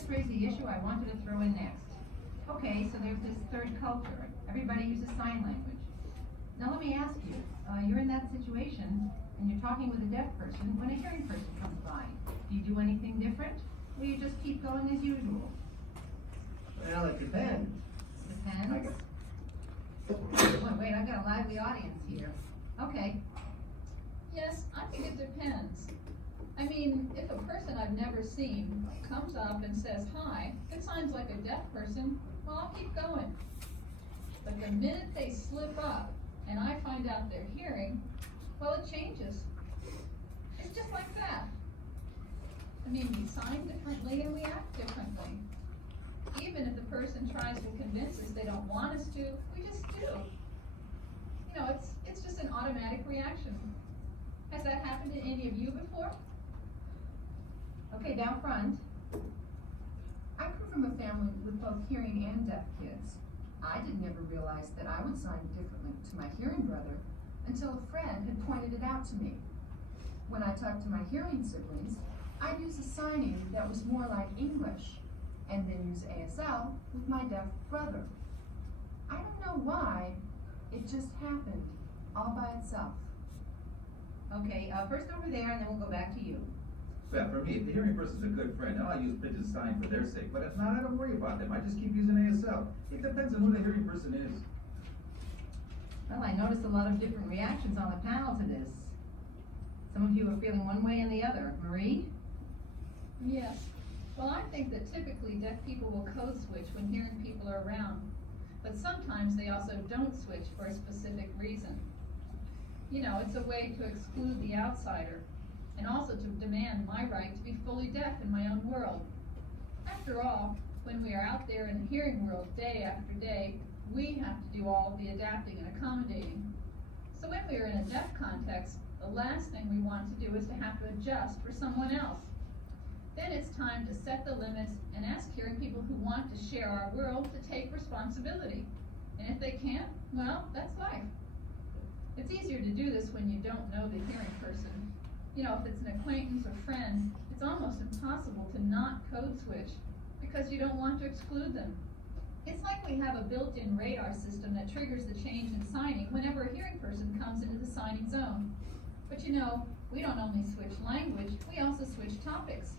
just raised the issue I wanted to throw in next. Okay, so there's this third culture. Everybody uses sign language. Now let me ask you, you're in that situation and you're talking with a deaf person when a hearing person comes by. Do you do anything different? Or you just keep going as usual? Well, it depends. Depends. Wait, I've got a lively audience here. Okay. Yes, I think it depends. I mean, if a person I've never seen comes up and says hi, it sounds like a deaf person, well, I'll keep going. But the minute they slip up and I find out they're hearing, well, it changes. It's just like that. I mean, we sign differently and we act differently. Even if the person tries to convince us they don't want us to, we just do. You know, it's just an automatic reaction. Has that happened to any of you before? Okay, down front. I come from a family with both hearing and deaf kids. I did never realize that I would sign differently to my hearing brother until a friend had pointed it out to me. When I talked to my hearing siblings, I'd use a signing that was more like English, and then use ASL with my deaf brother. I don't know why, it just happened, all by itself. Okay, first over there, and then we'll go back to you. Well, for me, if the hearing person's a good friend, I'll use pidgin sign for their sake. But if not, I don't worry about them. I just keep using ASL. It depends on who the hearing person is. Well, I noticed a lot of different reactions on the panel to this. Some of you are feeling one way and the other. Marie? Yes. Well, I think that typically deaf people will code switch when hearing people are around. But sometimes they also don't switch for a specific reason. You know, it's a way to exclude the outsider, and also to demand my right to be fully deaf in my own world. After all, when we are out there in the hearing world day after day, we have to do all of the adapting and accommodating. So when we are in a deaf context, the last thing we want to do is to have to adjust for someone else. Then it's time to set the limits and ask hearing people who want to share our world to take responsibility. And if they can't, well, that's life. It's easier to do this when you don't know the hearing person. You know, if it's an acquaintance or friend, it's almost impossible to not code switch because you don't want to exclude them. It's like we have a built-in radar system that triggers the change in signing whenever a hearing person comes into the signing zone. But you know, we don't only switch language, we also switch topics.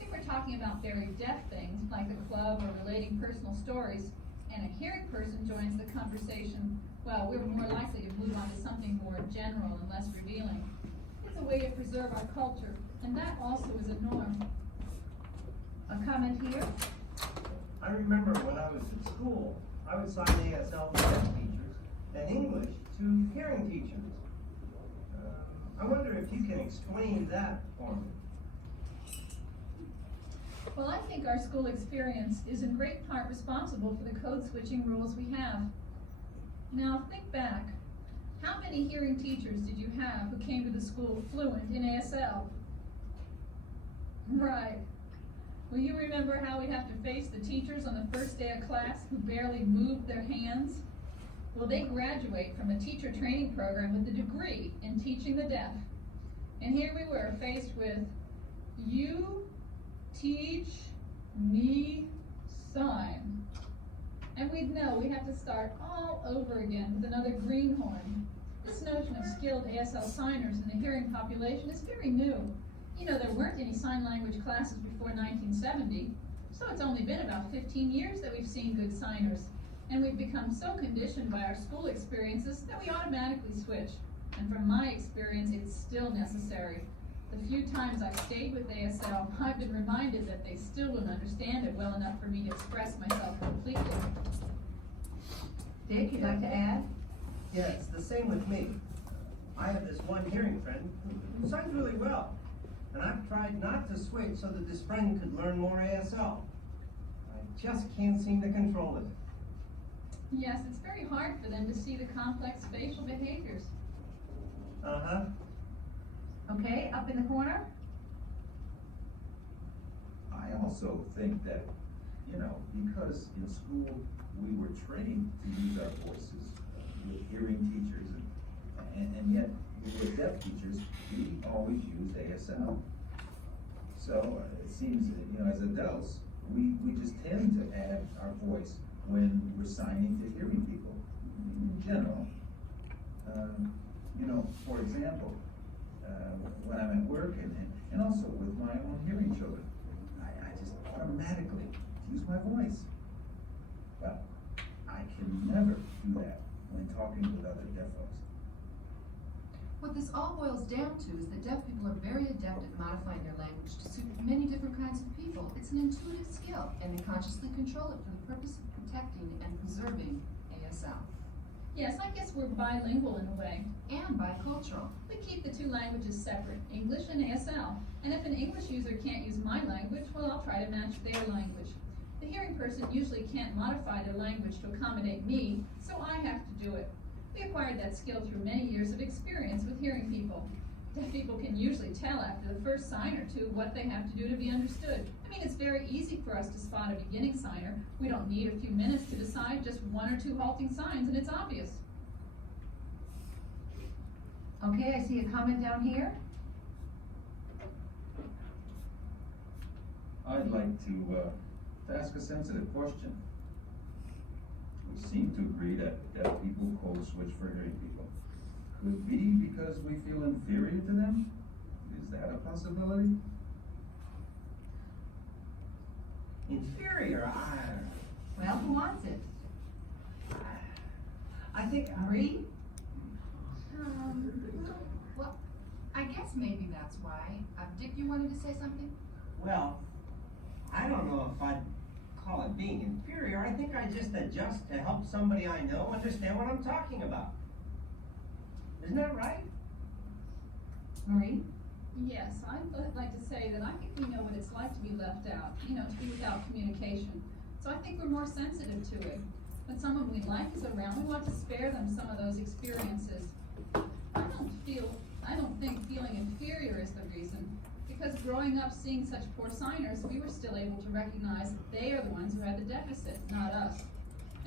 If we're talking about very deaf things, like the club or relating personal stories, and a hearing person joins the conversation, well, we're more likely to move on to something more general and less revealing. It's a way to preserve our culture, and that also is a norm. A comment here? I remember when I was in school, I would sign ASL to deaf teachers and English to hearing teachers. I wonder if you can explain that for me. Well, I think our school experience is in great part responsible for the code switching rules we have. Now, think back. How many hearing teachers did you have who came to the school fluent in ASL? Right. Well, you remember how we'd have to face the teachers on the first day of class who barely moved their hands? Well, they graduate from a teacher training program with a degree in teaching the deaf. And here we were faced with, you teach me sign. And we'd know we have to start all over again with another greenhorn. This notion of skilled ASL signers in the hearing population is very new. You know, there weren't any sign language classes before 1970, so it's only been about 15 years that we've seen good signers. And we've become so conditioned by our school experiences that we automatically switch. And from my experience, it's still necessary. The few times I've stayed with ASL, I've been reminded that they still don't understand it well enough for me to express myself completely. Dick, you'd like to add? Yeah, it's the same with me. I have this one hearing friend who signs really well. And I've tried not to switch so that this friend could learn more ASL. I just can't seem to control it. Yes, it's very hard for them to see the complex facial behaviors. Uh-huh. Okay, up in the corner? I also think that, you know, because in school we were trained to use our voices with hearing teachers, and yet with deaf teachers, we always used ASL. So it seems that, you know, as adults, we just tend to add our voice when we're signing to hearing people in general. You know, for example, when I'm at work and also with my own hearing children, I just automatically use my voice. But I can never do that when talking with other deaf folks. What this all boils down to is that deaf people are very adept at modifying their language to suit many different kinds of people. It's an intuitive skill, and they consciously control it for the purpose of protecting and preserving ASL. Yes, I guess we're bilingual in a way. And bicultural. We keep the two languages separate, English and ASL. And if an English user can't use my language, well, I'll try to match their language. The hearing person usually can't modify their language to accommodate me, so I have to do it. We acquired that skill through many years of experience with hearing people. Deaf people can usually tell after the first sign or two what they have to do to be understood. I mean, it's very easy for us to spot a beginning signer. We don't need a few minutes to decide just one or two halting signs, and it's obvious. Okay, I see a comment down here. I'd like to ask a sensitive question. We seem to agree that deaf people code switch for hearing people. Could be because we feel inferior to them? Is that a possibility? Inferior, Well, who wants it? I think, Marie? Well, I guess maybe that's why. Dick, you wanted to say something? well, I don't know if I'd call it being inferior. I think I just adjust to help somebody I know understand what I'm talking about. Isn't that right? Marie? Yes, I'd like to say that I think we know what it's like to be left out, you know, to be without communication. So I think we're more sensitive to it. When someone we like is around, we want to spare them some of those experiences. I don't think feeling inferior is the reason. Because growing up seeing such poor signers, we were still able to recognize that they are the ones who had the deficit, not us.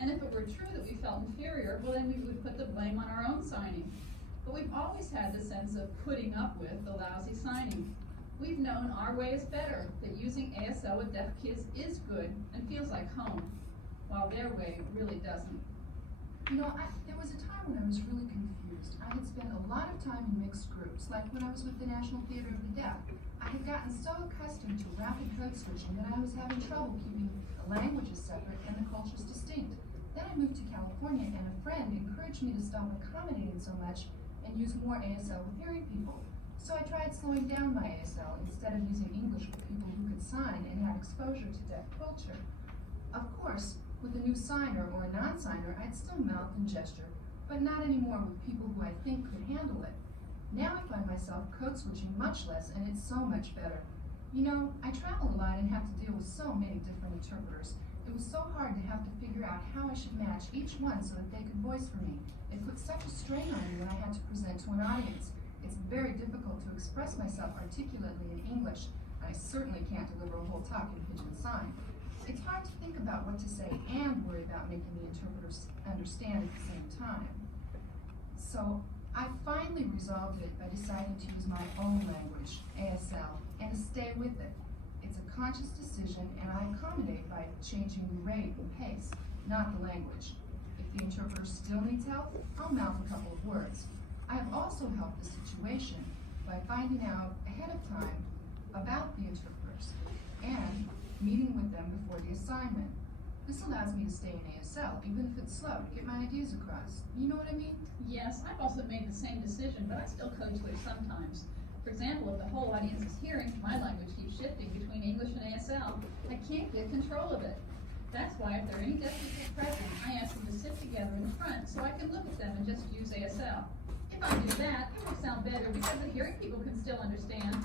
And if it were true that we felt inferior, well then we would put the blame on our own signing. But we've always had the sense of putting up with the lousy signing. We've known our way is better, that using ASL with deaf kids is good and feels like home, while their way really doesn't. You know, there was a time when I was really confused. I had spent a lot of time in mixed groups, like when I was with the National Theater of the Deaf. I had gotten so accustomed to rapid code switching that I was having trouble keeping the languages separate and the cultures distinct. Then I moved to California, and a friend encouraged me to stop accommodating so much and use more ASL with hearing people. So I tried slowing down my ASL instead of using English with people who could sign and had exposure to deaf culture. Of course, with a new signer or a non-signer, I'd still mouth and gesture, but not anymore with people who I think could handle it. Now I find myself code switching much less, and it's so much better. You know, I travel a lot and have to deal with so many different interpreters. It was so hard to have to figure out how I should match each one so that they could voice for me. It put such a strain on me when I had to present to an audience. It's very difficult to express myself articulately in English, and I certainly can't deliver a whole talk in Pidgin sign. It's hard to think about what to say and worry about making the interpreters understand at the same time. So I finally resolved it by deciding to use my own language, ASL, and to stay with it. It's a conscious decision, and I accommodate by changing the rate and pace, not the language. If the interpreter still needs help, I'll mouth a couple of words. I have also helped the situation by finding out ahead of time about the interpreters and meeting with them before the assignment. This allows me to stay in ASL, even if it's slow, to get my ideas across. You know what I mean? Yes, I've also made the same decision, but I still code switch sometimes. For example, if the whole audience is hearing, my language keeps shifting between English and ASL. I can't get control of it. That's why if there are any deaf people present, I ask them to sit together in front so I can look at them and just use ASL. If I do that, it will sound better because the hearing people can still understand.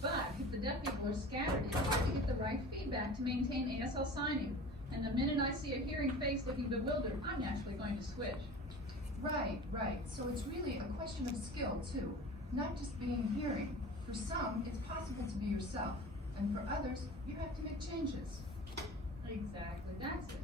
But if the deaf people are scattered, it's hard to get the right feedback to maintain ASL signing. And the minute I see a hearing face looking bewildered, I'm naturally going to switch. Right. So it's really a question of skill, too. Not just being hearing. For some, it's possible to be yourself. And for others, you have to make changes. Exactly, that's it.